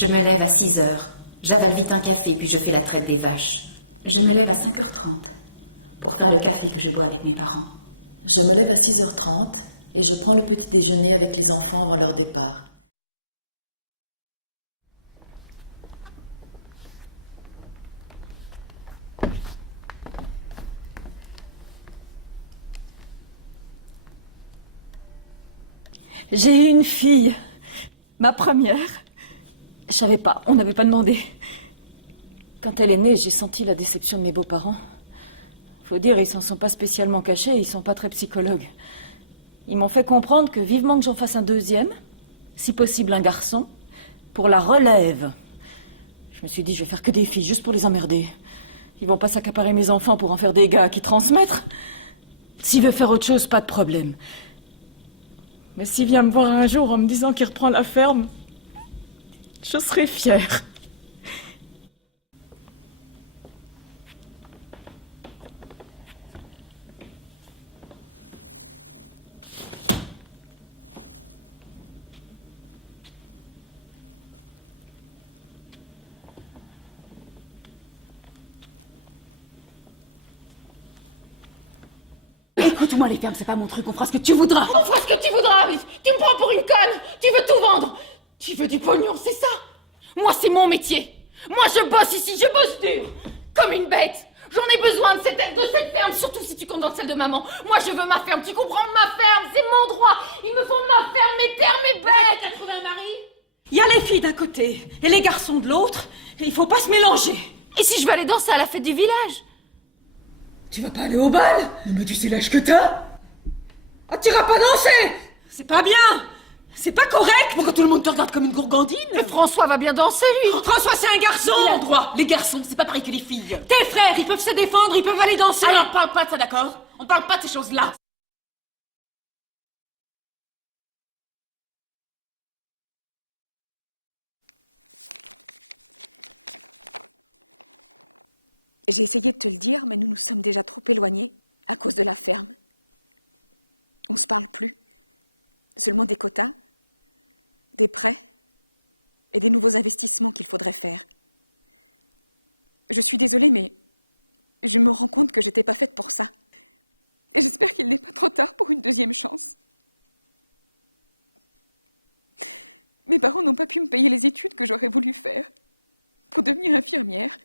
Je me lève à 6 heures. J'avale vite un café, puis je fais la traite des vaches. Je me lève à 5h30 pour faire le café que je bois avec mes parents. Je me lève à 6h30 et je prends le petit déjeuner avec les enfants avant leur départ. J'ai eu une fille, ma première. Je savais pas, on n'avait pas demandé. Quand elle est née, j'ai senti la déception de mes beaux-parents. Faut dire, ils s'en sont pas spécialement cachés, ils sont pas très psychologues. Ils m'ont fait comprendre que vivement que j'en fasse un deuxième, si possible un garçon, pour la relève. Je me suis dit, je vais faire que des filles, juste pour les emmerder. Ils vont pas s'accaparer mes enfants pour en faire des gars à qui transmettre. S'il veut faire autre chose, pas de problème. Mais s'il vient me voir un jour en me disant qu'il reprend la ferme, je serai fière. Écoute-moi, les fermes, c'est pas mon truc, on fera ce que tu voudras. On fera ce que tu voudras. Tu me prends pour une conne. Tu veux tout vendre. Tu veux du pognon, c'est ça? Moi, c'est mon métier. Moi, je bosse ici, je bosse dur. Comme une bête. J'en ai besoin de cette ferme, surtout si tu comptes dans celle de maman. Moi, je veux ma ferme, tu comprends? Ma ferme, c'est mon droit. Il me faut ma ferme, mes terres, mes bêtes. T'as trouvé un mari? Il y a les filles d'un côté et les garçons de l'autre, et il faut pas se mélanger. Et si je veux aller danser à la fête du village? Tu vas pas aller au bal? Mais tu sais l'âge que t'as? Ah, t'iras pas danser? C'est pas bien. C'est pas correct. Pourquoi tout le monde te regarde comme une gourgandine? François va bien danser, lui. François, c'est un garçon. Il a le droit. Les garçons, c'est pas pareil que les filles. Tes frères, ils peuvent se défendre, ils peuvent aller danser. Alors, on parle pas de ça, d'accord? On parle pas de ces choses-là. J'ai essayé de te le dire, mais nous nous sommes déjà trop éloignés à cause de la ferme. On se parle plus. Seulement des quotas, des prêts et des nouveaux investissements qu'il faudrait faire. Je suis désolée, mais je me rends compte que j'étais pas faite pour ça. Et j'espère qu'il n'est pas trop tard pour une deuxième chance. Mes parents n'ont pas pu me payer les études que j'aurais voulu faire pour devenir infirmière.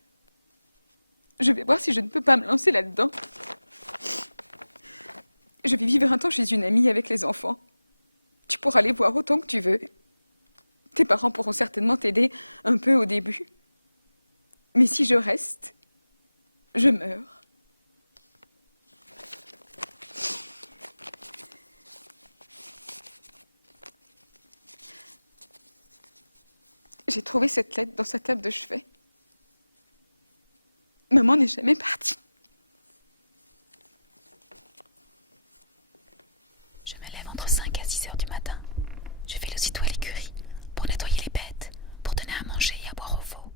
Je vais voir si je ne peux pas me lancer là-dedans. Je vais vivre un temps chez une amie avec les enfants. Tu pourras les voir autant que tu veux. Tes parents pourront certainement t'aider un peu au début. Mais si je reste, je meurs. J'ai trouvé cette lettre dans sa table de chevet. Maman n'est jamais partie. Je me lève entre 5 à 6 heures du matin. Je fais aussitôt à l'écurie pour nettoyer les bêtes, pour donner à manger et à boire aux veaux.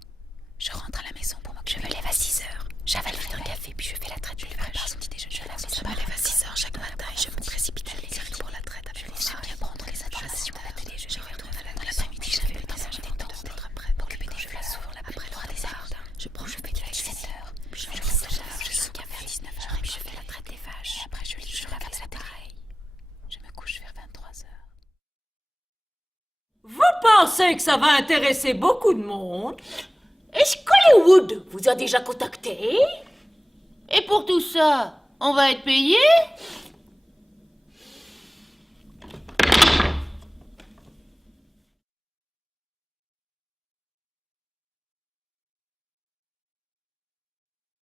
Je rentre à la maison pour m'occuper. Je me lève à 6 heures. J'avale vite un café, puis je fais la traite. Je lui prépare son petit déjeuner. Je me lève à 6 heures chaque matin et je me précipite sur les services pour la traite. J'aime bien prendre les informations à la télé. Dans l'après-midi, j'aime le temps pour me détendre, m'occuper des fleurs, voir des amis. Je fais de 17 heures. Je soupe vers 19 heures, puis je fais la traite des vaches. Et après, je lis, je regarde la télé. Je me couche vers 23 heures. Vous pensez que ça va intéresser beaucoup de monde? Est-ce qu'Hollywood vous a déjà contacté? Et pour tout ça, on va être payé?